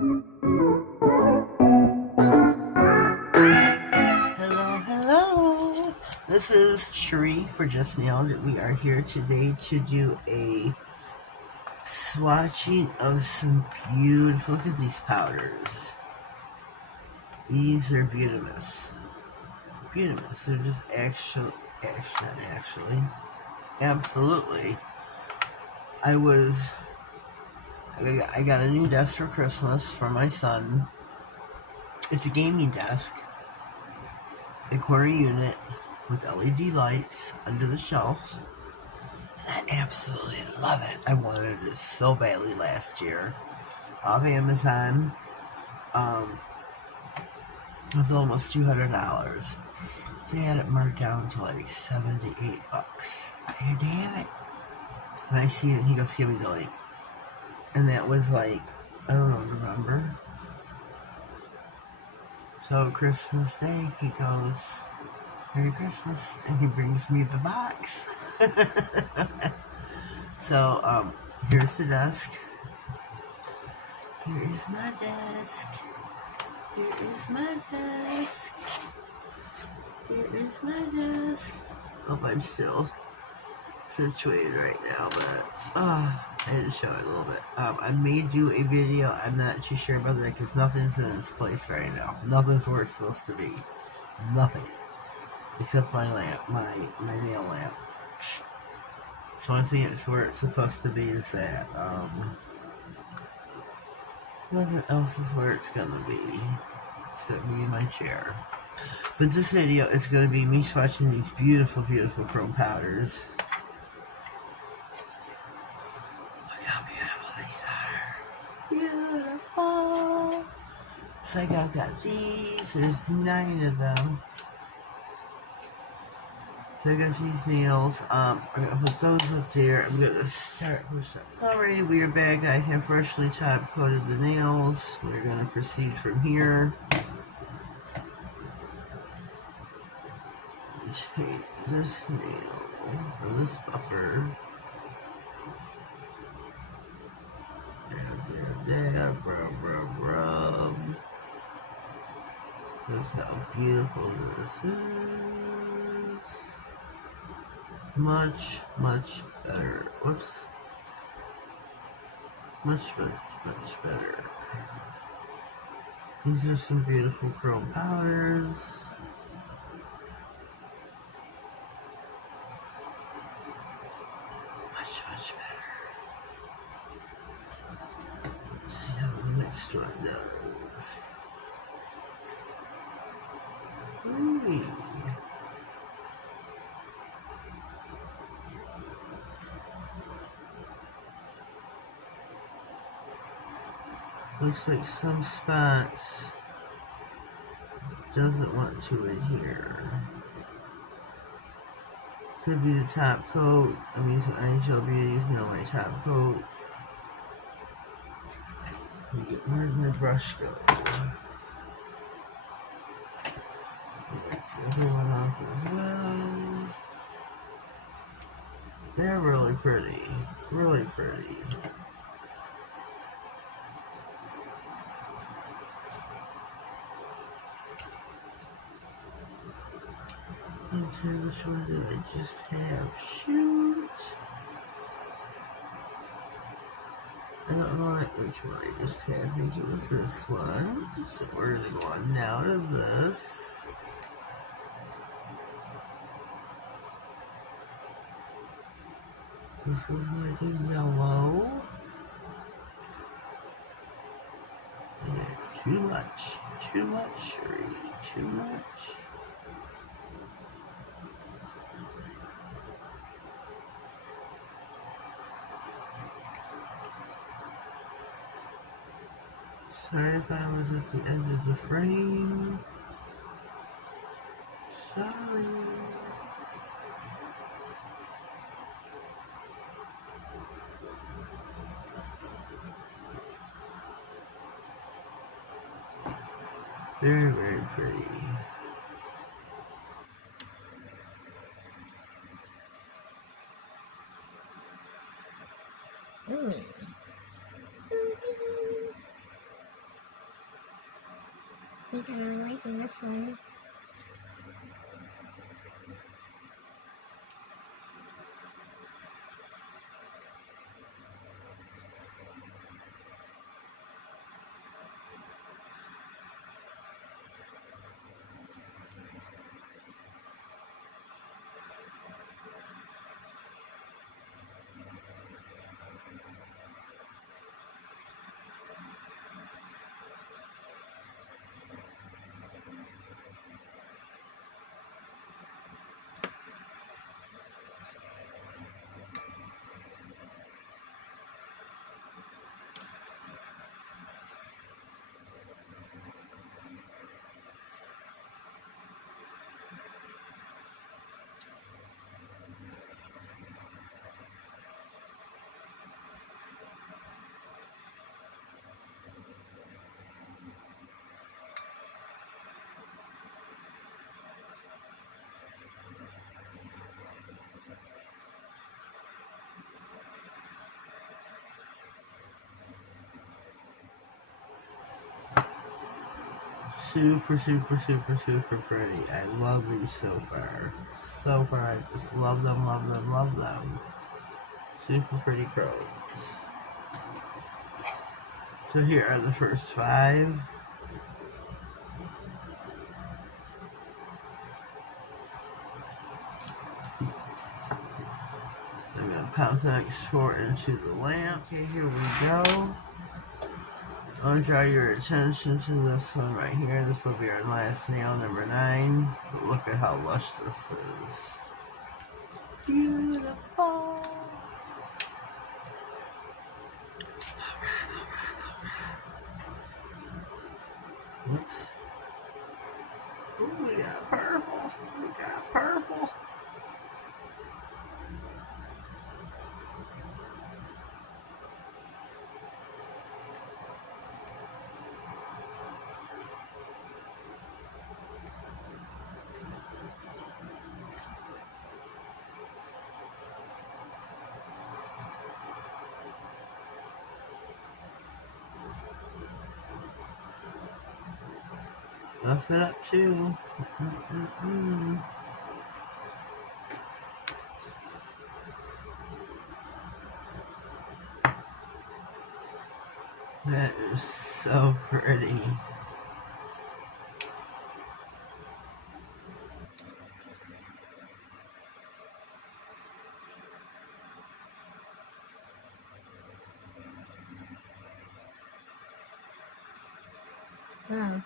Hello. This is Cherie for Just.nailedit. We are here today to do a swatching of some beautiful, look at these powders. These are beautimous. Beautimous. They're just actually, absolutely. I got a new desk for Christmas for my son. It's a gaming desk, a corner unit with LED lights under the shelf. I absolutely love it. I wanted it so badly last year off Amazon. It was almost $200. They had it marked down to like $7 to $8. I go, damn it. And I see it and he goes, give me the link. And that was like, I don't know, November. So Christmas Day, he goes, Merry Christmas, and he brings me the box. So, here's the desk. Here is my desk. Here is my desk. Here is my desk. Hope I'm still situated right now, but I had to show it a little bit. I may do a video. I'm not too sure about that because nothing's in its place right now. Nothing's where it's supposed to be. Nothing. Except my lamp, my nail lamp. So I think it's where it's supposed to be is that. Nothing else is where it's gonna be. Except me and my chair. But this video is going to be me swatching these beautiful, beautiful chrome powders. Look how beautiful these are. Beautiful. So I've got these. There's 9 of them. So I got these nails. I'm going to put those up there. I'm going to start. Alright, we are back. I have freshly top coated the nails. We're going to proceed from here. Take this nail, or this buffer, dab, rub. Look how beautiful this is. Much better. Whoops. Much better. These are some beautiful chrome powders. Much better. Let's see how the next one does. Ooh. Looks like some spots doesn't want to adhere. Could be the top coat. I'm using Angel Beauty's now my top coat. Where did my brush go? The other one off as well. They're really pretty. Really pretty. Okay, which one did I just have? Shoot. I don't know which one I just had. I think it was this one. So we're going to go on now to this. This is like a yellow. Yeah, too much, Cherie, too much. Sorry if I was at the end of the frame. Sorry. Very, very pretty. think I'm really liking this one. Super, super, super, super pretty. I love these so far. So far, I just love them, love them, love them. Super pretty crows. So here are the first 5. I'm going to pop the next 4 into the lamp. Okay, here we go. I want to draw your attention to this one right here. This will be our last nail, number 9. But look at how lush this is. Beautiful. Oops. Ooh, we got purple. We got purple. Buff it up too. That is so pretty. Wow.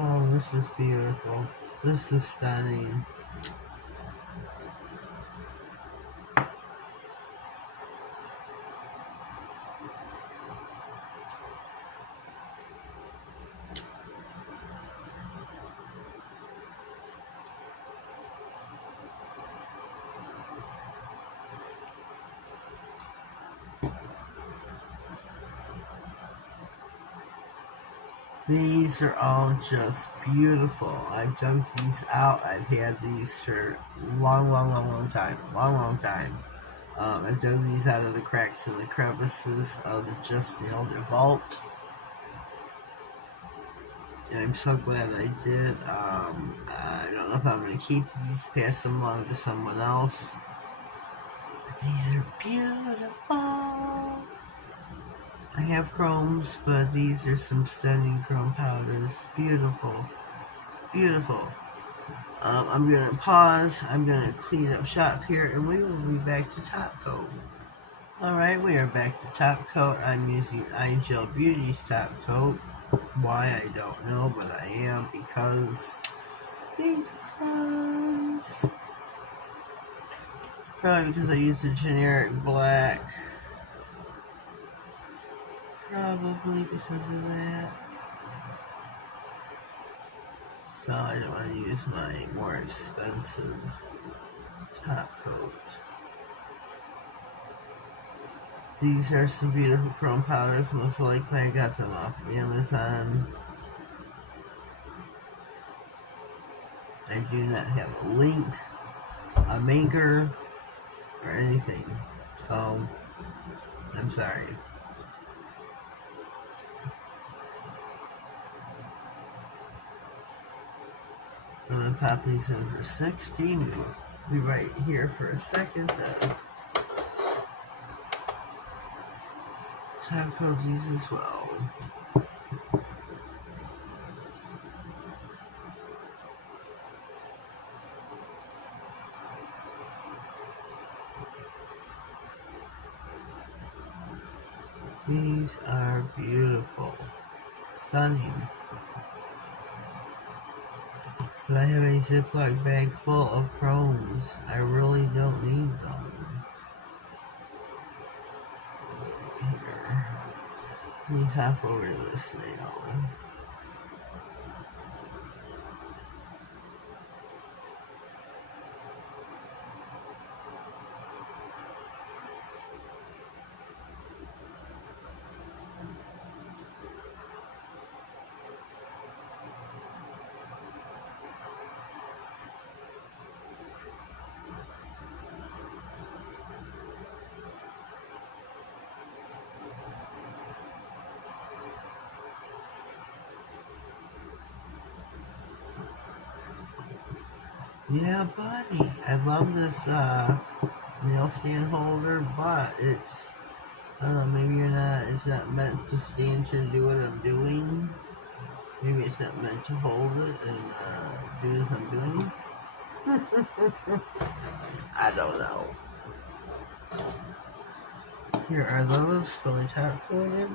Oh, this is beautiful. This is stunning. These are all just beautiful. I've dug these out. I've had these for a long time. I've dug these out of the cracks and the crevices of the Just.nailedit vault. And I'm so glad I did. I don't know if I'm going to keep these, pass them along to someone else. But these are beautiful. I have chromes, but these are some stunning chrome powders. Beautiful. Beautiful. I'm going to pause. I'm going to clean up shop here, and we will be back to top coat. Alright, we are back to top coat. I'm using iGel Beauty's top coat. Why, I don't know, but I am because probably because I used a generic black. Probably because of that. So I don't want to use my more expensive top coat. These are some beautiful chrome powders. Most likely I got them off Amazon. I do not have a link, a maker, or anything. So, I'm sorry. I'm going to pop these in for 16. We'll be right here for a second though. Top coat these as well. These are beautiful. Stunning. But I have a Ziploc bag full of chromes. I really don't need them. Here. Let me hop over to this nail. Yeah, buddy. I love this nail stand holder, but it's, I don't know, maybe it's not meant to stand to do what I'm doing. Maybe it's not meant to hold it and do as I'm doing. I don't know. Here are those fully top coated.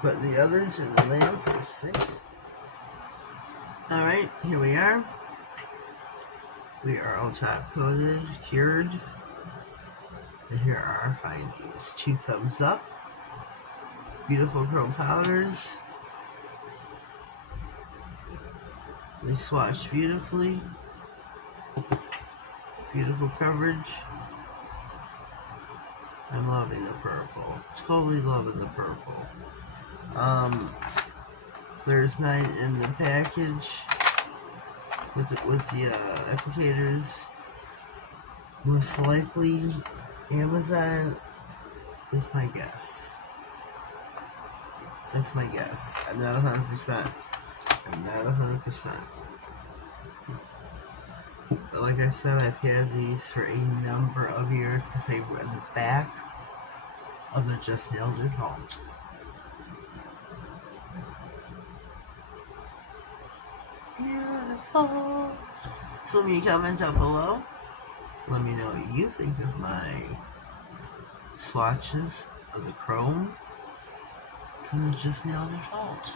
Put the others in the lamp for 6. Alright, here we are. We are all top coated, cured. And here are our findings. 2 thumbs up. Beautiful chrome powders. They swatch beautifully. Beautiful coverage. I'm loving the purple. Totally loving the purple. There's 9 in the package with the applicators. Most likely Amazon is my guess. That's my guess. I'm not 100%. I'm not 100%. But like I said, I've had these for a number of years because they were in the back of the Just.nailedit vault. Beautiful. So leave me a comment down below. Let me know what you think of my swatches of the chrome from the Just.nailedit vault.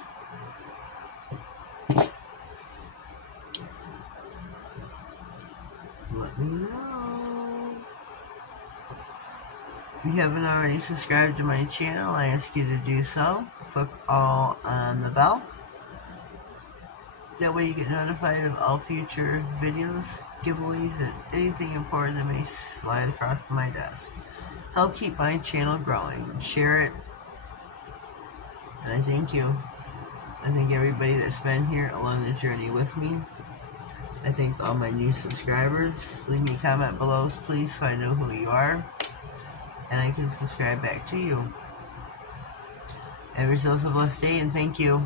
Let me know. If you haven't already subscribed to my channel, I ask you to do so. Click all on the bell. That way you get notified of all future videos, giveaways, and anything important that may slide across my desk. Help keep my channel growing. Share it. And I thank you. I thank everybody that's been here along the journey with me. I thank all my new subscribers. Leave me a comment below, please, so I know who you are, and I can subscribe back to you. Have yourselves a blessed day, and thank you.